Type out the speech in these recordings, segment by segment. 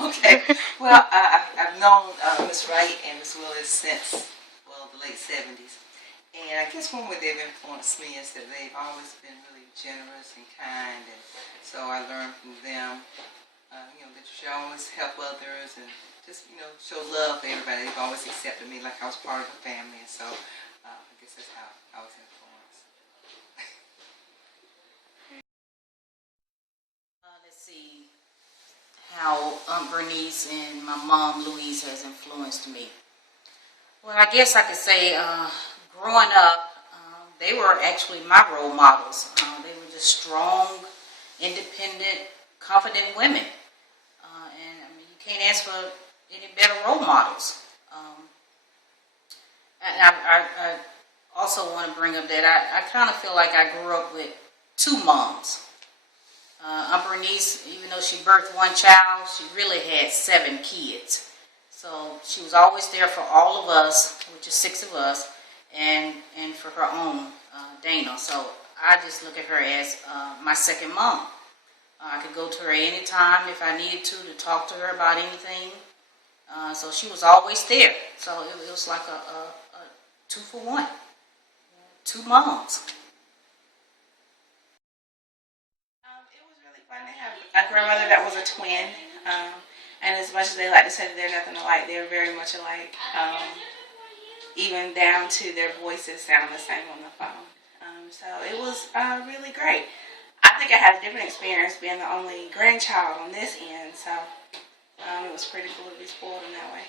Okay. Well, I've known Miss Wright and Miss Willis since, well, the late 70s. And I guess one way they've influenced me is that they've always been really generous and kind. And so I learned from them, that you should always help others and just, show love to everybody. They've always accepted me like I was part of the family. And so I guess that's how I was influenced. Let's see how Aunt Bernice and my mom Louise has influenced me. Well, I guess I could say growing up, they were actually my role models. They were just strong, independent, confident women. And I mean, you can't ask for any better role models. And I also want to bring up that I kind of feel like I grew up with two moms. Aunt Bernice, even though she birthed one child, she really had 7 kids. So she was always there for all of us, which is 6 of us, and for her own, Dana. So I just look at her as my second mom. I could go to her any time if I needed to talk to her about anything. So she was always there. So it was like a 2-for-1. 2 moms. It was really fun to have a grandmother that was a twin. And as much as they like to say that they're nothing alike, they're very much alike. Even down to their voices sound the same on the phone. So it was really great. I think I had a different experience being the only grandchild on this end. So it was pretty cool to be spoiled in that way.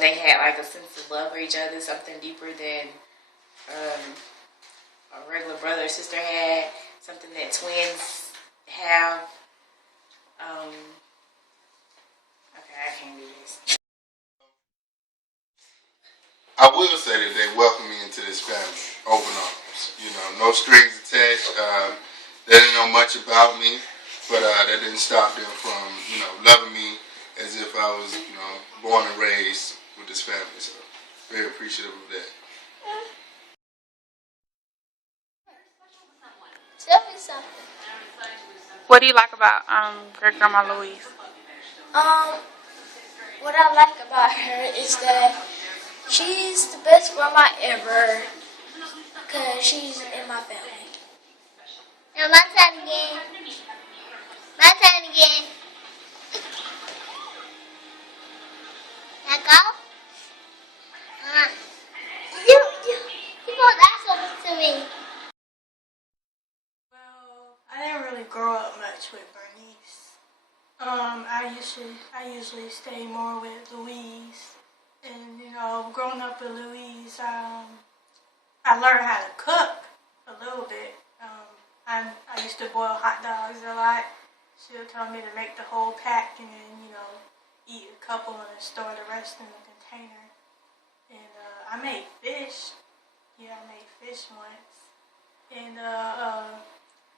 They had like a sense of love for each other, something deeper than a regular brother or sister had, something that twins have. Okay, I can't do this. I will say that they welcomed me into this family, open arms. No strings attached. They didn't know much about me, but that didn't stop them from, loving me as if I was, born and raised with this family. So very appreciative of that. What do you like about great grandma Louise? What I like about her is that she's the best grandma ever, because she's in my family. Now my turn again. My turn again. Now go. You won't ask something to me. Well, I didn't really grow up much with Bernice. I usually stay more with Louise. And, growing up with Louise, I learned how to cook a little bit. I used to boil hot dogs a lot. She'll tell me to make the whole pack and then, eat a couple and store the rest in the container. And I made fish. Yeah, I made fish once. And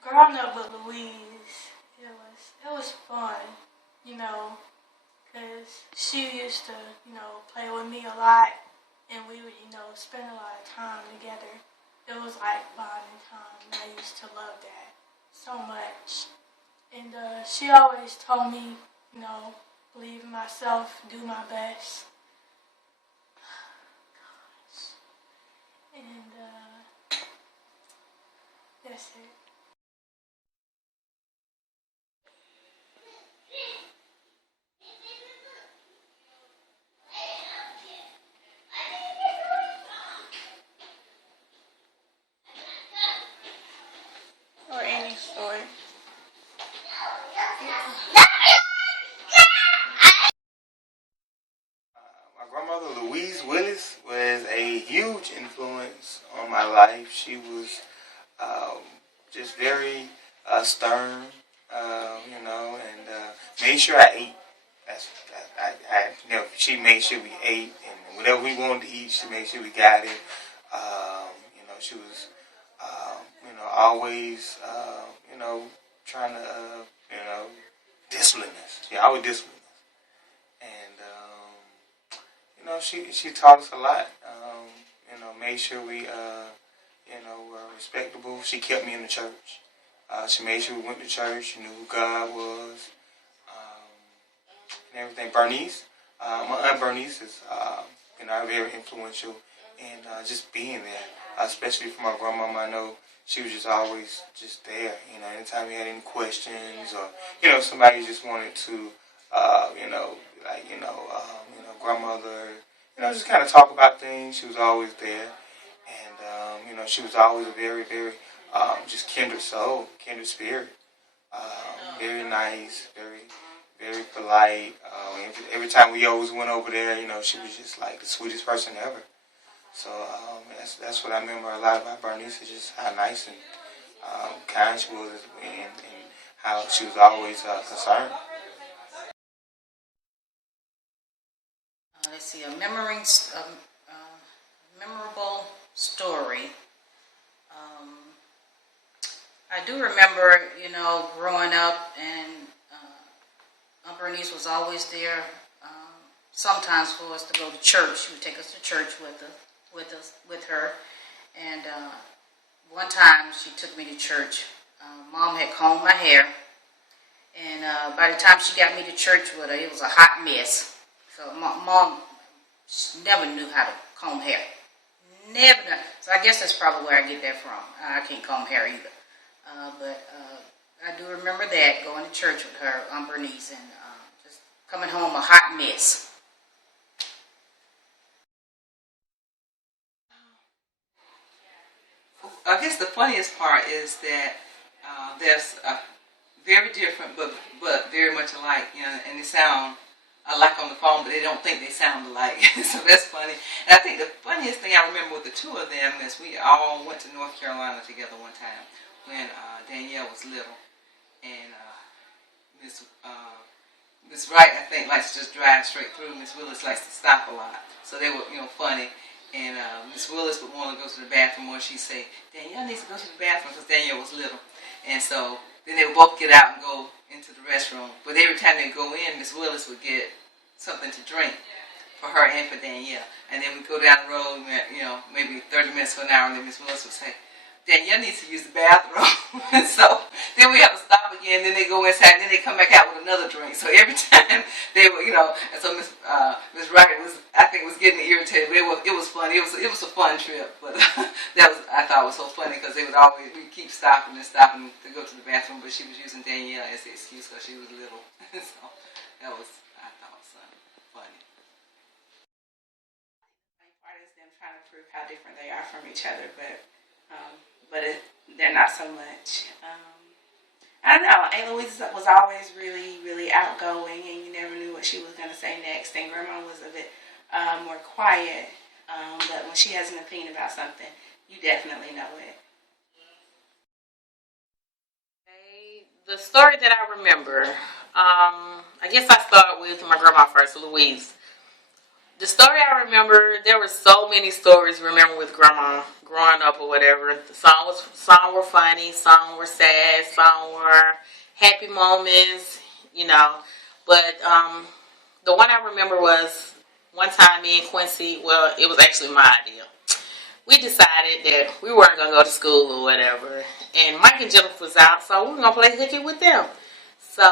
growing up with Louise, it was fun, because she used to, play with me a lot, and we would, spend a lot of time together. It was like bonding time, and I used to love that so much. And she always told me, believe in myself, do my best. Gosh. And that's it. Or any story. My grandmother Louise Willis was a huge influence on my life. She was just very stern, and made sure I ate. She made sure we ate, and whatever we wanted to eat, she made sure we got it. She was, always, trying to, discipline us. She always disciplined us. And, she taught us a lot. Made sure we, respectable. She kept me in the church. She made sure we went to church. She knew who God was, and everything. Bernice, my aunt Bernice is very influential in just being there, especially for my grandmama. I know she was just always just there. Anytime we had any questions or somebody just wanted to, grandmother, just kind of talk about things. She was always there, and she was always a very, very just kindred soul, kindred spirit. Very nice, very, very polite. Every time we always went over there, she was just like the sweetest person ever. So that's what I remember a lot about Bernice, is just how nice and kind she was, and how she was always concerned. Let's see, a memorable story. I do remember, growing up, and Aunt Bernice was always there. Sometimes for us to go to church, she would take us to church with her. And one time she took me to church. Mom had combed my hair, and by the time she got me to church with her, it was a hot mess. So Mom never knew how to comb hair. Never done. So I guess that's probably where I get that from. I can't comb hair either. But I do remember that, going to church with her, Aunt Bernice, and just coming home a hot mess. I guess the funniest part is that there's very different, but very much alike, and they sound alike on the phone, but they don't think they sound alike. So that's funny. And I think the funniest thing I remember with the two of them is we all went to North Carolina together one time when Danielle was little, and Miss Wright, I think, likes to just drive straight through. Miss Willis likes to stop a lot, so they were funny. And Miss Willis would want to go to the bathroom, or she'd say, Danielle needs to go to the bathroom, because Danielle was little. And so then they would both get out and go into the restroom. But every time they go in, Miss Willis would get something to drink for her and for Danielle. And then we'd go down the road, maybe 30 minutes to an hour, and then Miss Willis would say, Danielle needs to use the bathroom. And so then we have to stop again, then they go inside, and then they come back out with another drink. So every time they were, and so Miss Wright was getting irritated, but it was funny. It was a fun trip, but I thought it was so funny, because we keep stopping to go to the bathroom, but she was using Danielle as the excuse because she was little. So I thought it was funny. The funny part is them trying to prove how different they are from each other, but they're not so much. I don't know. Aunt Louise was always really, really outgoing, and you never knew what she was going to say next. And Grandma was a bit more quiet, but when she has an opinion about something, you definitely know it. The story that I remember, I guess I start with my grandma first, Louise. The story I remember, there were so many stories to remember with grandma growing up or whatever. Some were funny, some were sad, some were happy moments, But the one I remember was one time me and Quincy, well, it was actually my idea. We decided that we weren't going to go to school or whatever. And Mike and Jennifer was out, so we were going to play hooky with them. So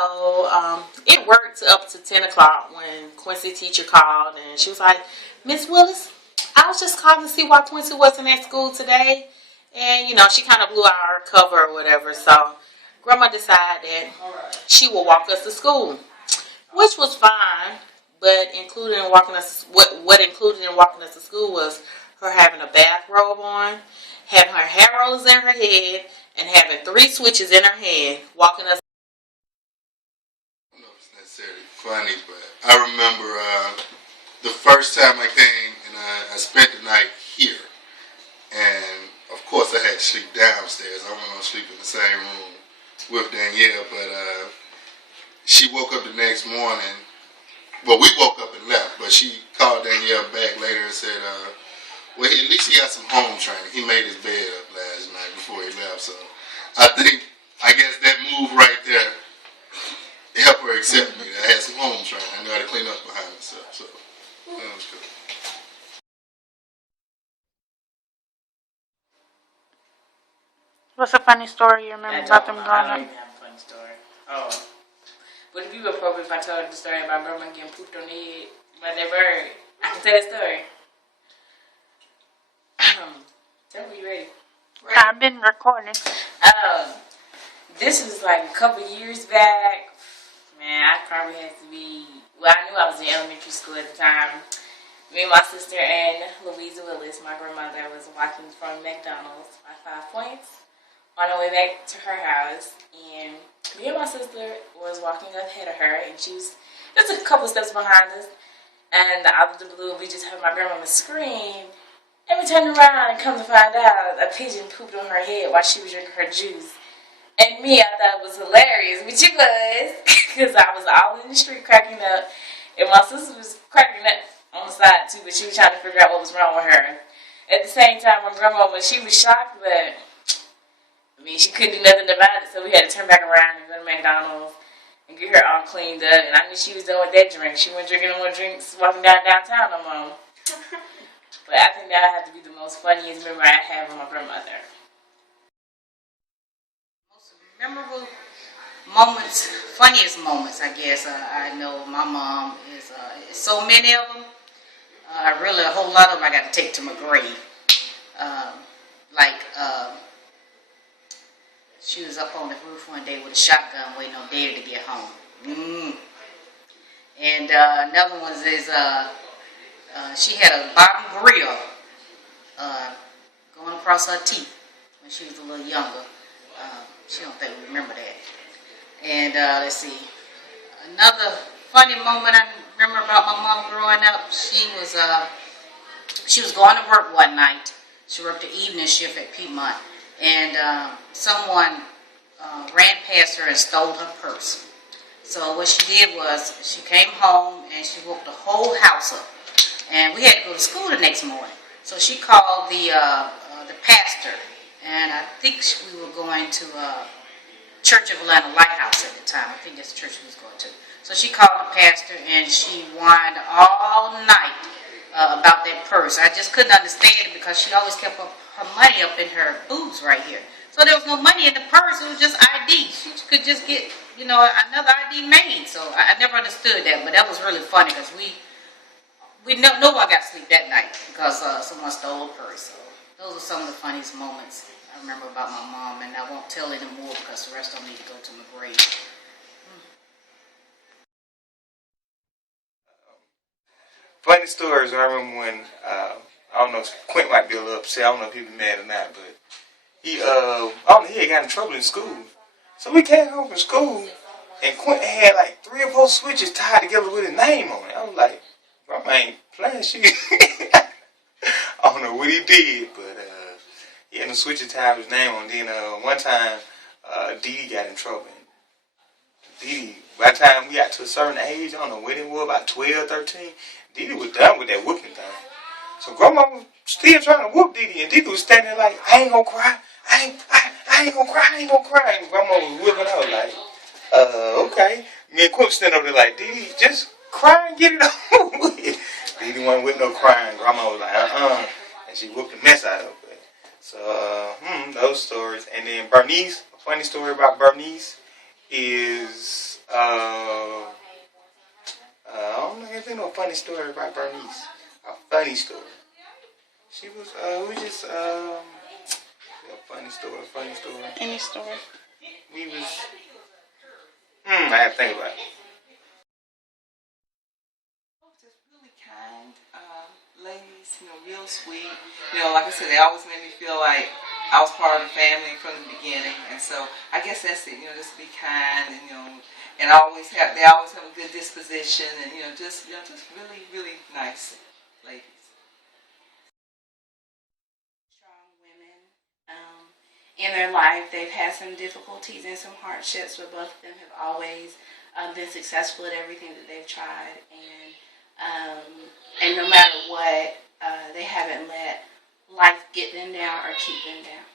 it worked up to 10 o'clock when Quincy's teacher called, and she was like, Miss Willis, I was just calling to see why Quincy wasn't at school today. And, she kind of blew out our cover or whatever. So Grandma decided that she would walk us to school, which was fine. But what included in walking us to school was her having a bathrobe on, having her hair rollers in her head, and having 3 switches in her hand, walking us. I don't know if it's necessarily funny, but I remember the first time I came, and I spent the night here. And of course I had to sleep downstairs. I wasn't going to sleep in the same room with Danielle, but she woke up the next morning. Well, we woke up and left, but she called Danielle back later and said, well, at least he got some home training. He made his bed up last night before he left. So I guess that move right there helped her accept me. I had some home training. I knew how to clean up behind myself. So that was cool. What's a funny story you remember about them I growing don't up? even have a funny story. Oh. Would it be appropriate if I told the story about grandma getting pooped on the head by that bird? I can tell that story. Tell me you ready. I've been recording. This was like a couple years back. Man, I probably had to be. Well, I knew I was in elementary school at the time. Me and my sister and Louisa Willis, my grandmother, was walking from McDonald's by 5 Points on our way back to her house, and me and my sister was walking up ahead of her, and she was just a couple steps behind us. And out of the blue, we just heard my grandmama scream, and we turned around and come to find out a pigeon pooped on her head while she was drinking her juice. And me, I thought it was hilarious, which it was, because I was all in the street cracking up, and my sister was cracking up on the side too, but she was trying to figure out what was wrong with her. At the same time, my grandmama, she was shocked, but I mean, she couldn't do nothing about it, so we had to turn back around and go to McDonald's and get her all cleaned up. And I knew she was done with that drink. She wasn't drinking no more drinks walking downtown no more. But I think that had to be the most funniest memory I have of my grandmother. Most memorable moments, funniest moments, I guess. I know my mom is so many of them. Really, a whole lot of them I got to take to my grave. She was up on the roof one day with a shotgun waiting on Daddy to get home. And another one is she had a bottom grill going across her teeth when she was a little younger. She don't think we remember that. And let's see, another funny moment I remember about my mom growing up. She was going to work one night. She worked the evening shift at Piedmont, and someone ran past her and stole her purse. So what she did was she came home and she woke the whole house up, and we had to go to school the next morning. So she called the pastor, and I think we were going to Church of Atlanta Lighthouse at the time. I think that's the church we was going to. So she called the pastor and she whined all night about that purse. I just couldn't understand it because she always kept her money up in her boobs right here. So there was no money in the purse. It was just ID. She could just get, another ID made. So I never understood that, but that was really funny because no one got sleep that night because someone stole a purse. So those are some of the funniest moments I remember about my mom, and I won't tell any more because the rest of them need to go to my grave. Funny stories. I remember when I don't know, Quint might be a little upset. I don't know if he be mad or not, but he had got in trouble in school. So we came home from school, and Quint had like 3 or 4 switches tied together with his name on it. I was like, Grandma ain't playing shit. I don't know what he did, but he had the switches tied with his name on. Then one time, Dee Dee got in trouble. Dee Dee, by the time we got to a certain age, I don't know when it was, about 12, 13, Dee Dee was done with that whooping thing. So Grandma was still trying to whoop Dee Dee, and Dee Dee was standing there like, I ain't gonna cry, I ain't gonna cry, I ain't gonna cry. And Grandma was whipping out like, okay. Me and Quip standing over there like, Dee Dee, just cry and get it over with. Dee Dee wasn't with no crying. Grandma was like, and she whooped the mess out of it. So, those stories. And then Bernice, a funny story about Bernice is, I don't know anything, no funny story about Bernice. A funny story. She was, a funny story. Any story? We was, I have to think about it. Just really kind ladies, real sweet. Like I said, they always made me feel like I was part of the family from the beginning, and so I guess that's it. Just be kind, and and they always have a good disposition, and just really, really nice ladies. Strong women. In their life, they've had some difficulties and some hardships, but both of them have always been successful at everything that they've tried, and no matter what, they haven't let life get them down or keep them down.